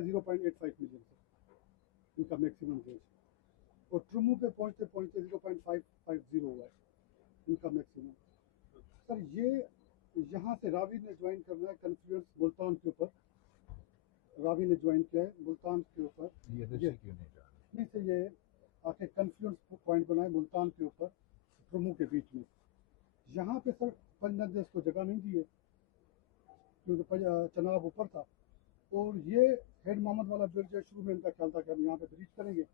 0.85 million इनका maximum range, और ट्रुमू पे पहुंचते पहुंचते 0.550 हुआ है इनका मैक्सिमम। सर ये यहाँ से रावी ने ज्वाइन करना है कन्फ्लुएंस मुल्तान के ऊपर, रावी ने ज्वाइन किया है मुल्तान के ऊपर, ये क्यों नहीं से ये आके कन्फ्लुएंस पॉइंट बनाए मुल्तान के ऊपर ट्रुमू के बीच में। यहाँ पे सर पंजाब ने इसको जगह नहीं दी है क्योंकि चनाब ऊपर था, और ये हेड मोहम्मद वाला ब्रिज है, शुरू में इनका ख्याल था कि हम यहाँ पे ब्रिज करेंगे,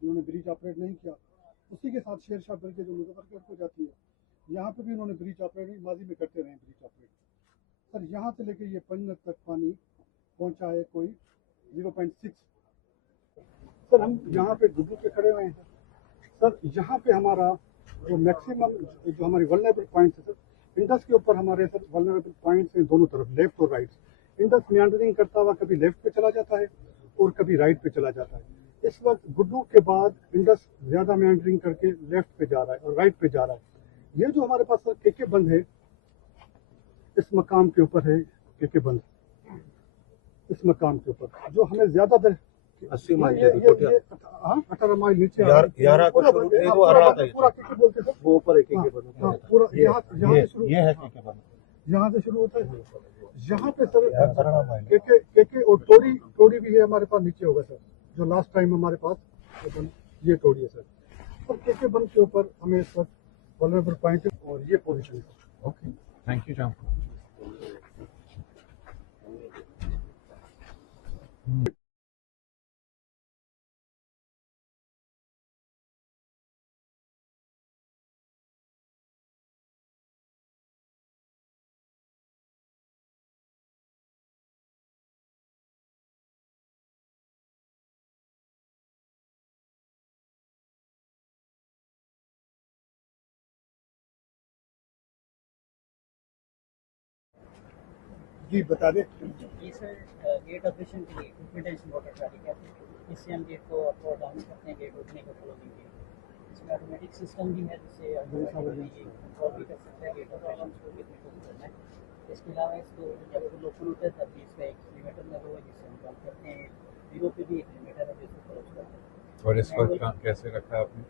इन्होंने ब्रिज ऑपरेट नहीं किया। उसी के साथ शेर शाह ब्रिज जो मुजफ्फरपुर को जाती है, यहाँ पे भी उन्होंने ब्रिज ऑपरेट नहीं, माजी में करते रहे ब्रिज ऑपरेट। सर यहाँ से लेके ये पंजनद तक पानी पहुँचा है कोई 0.6। सर हम यहाँ पे गुड्डू पे खड़े हुए हैं सर, यहाँ पे हमारा जो मैक्सिमम जो हमारी वल्नरेबल पॉइंट्स है सर, इंडस के ऊपर हमारे सर वल्नरेबल पॉइंट्स हैं दोनों तरफ, लेफ्ट और राइट। इंडस मियांडरिंग करता हुआ कभी लेफ्ट पे चला जाता है और कभी राइट पे चला जाता है। इस वक्त गुड्डू के बाद इंडस ज्यादा मियांडरिंग करके लेफ्ट पे जा रहा है और राइट पे जा रहा है। ये जो हमारे पास सर केके बंद है, इस मकाम के ऊपर है केके बंद, इस मकाम के ऊपर जो हमें ज्यादा 80 माइल 18 माइल नीचे पूरा केके बोलते थे वो ऊपर एक पूरा यहाँ से शुरू, ये है केके बंद, यहाँ से शुरू होता है। यहाँ पे सर केके और टोड़ी भी है हमारे पास, नीचे होगा सर जो लास्ट टाइम हमारे पास ये टोड़ी है सर। और केके बंद के ऊपर हमें इस वक्त वल्नरेबल पॉइंट और ये पोजीशन है। ओके, थैंक यू जाम। जी बता दें। जी सर, गेट ऑपरेशन के लिए इक्विपमेंट वाटर ट्रैफिक है, इससे हम गेट को अप और डाउन करते हैं, गेट ओपनिंग और क्लोजिंग के। इसमें ऑटोमेटिक सिस्टम भी है जिससे कंट्रोल भी कर सकता है गेट ऑपरेशन को कितने को करना है। इसके अलावा इसको जब वो ओपन होता है तब भी इसका एक लिमिटर लगा हुआ है जिससे हम काम करते हैं। जीरो पे भी एक लिमिटर है जिसको क्लोज करते हैं। और इस वक्त काम कैसे रखा है आपने?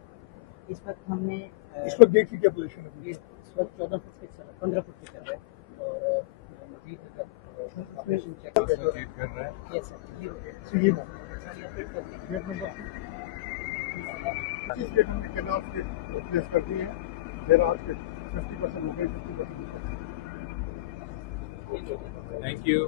इस वक्त हमने इस वक्त गेट की क्या पोजीशन है? इस वक्त 14 फुट के 15 फुट के कर रहे हैं और मजीद ऑपरेशन चेक कर रहा है। यस सर, ये गेट नंबर 25 गेट हमने कैनाल के प्लेस कर दिए हैं। मेरा आज के 50% हो गए, 50%। Thank you.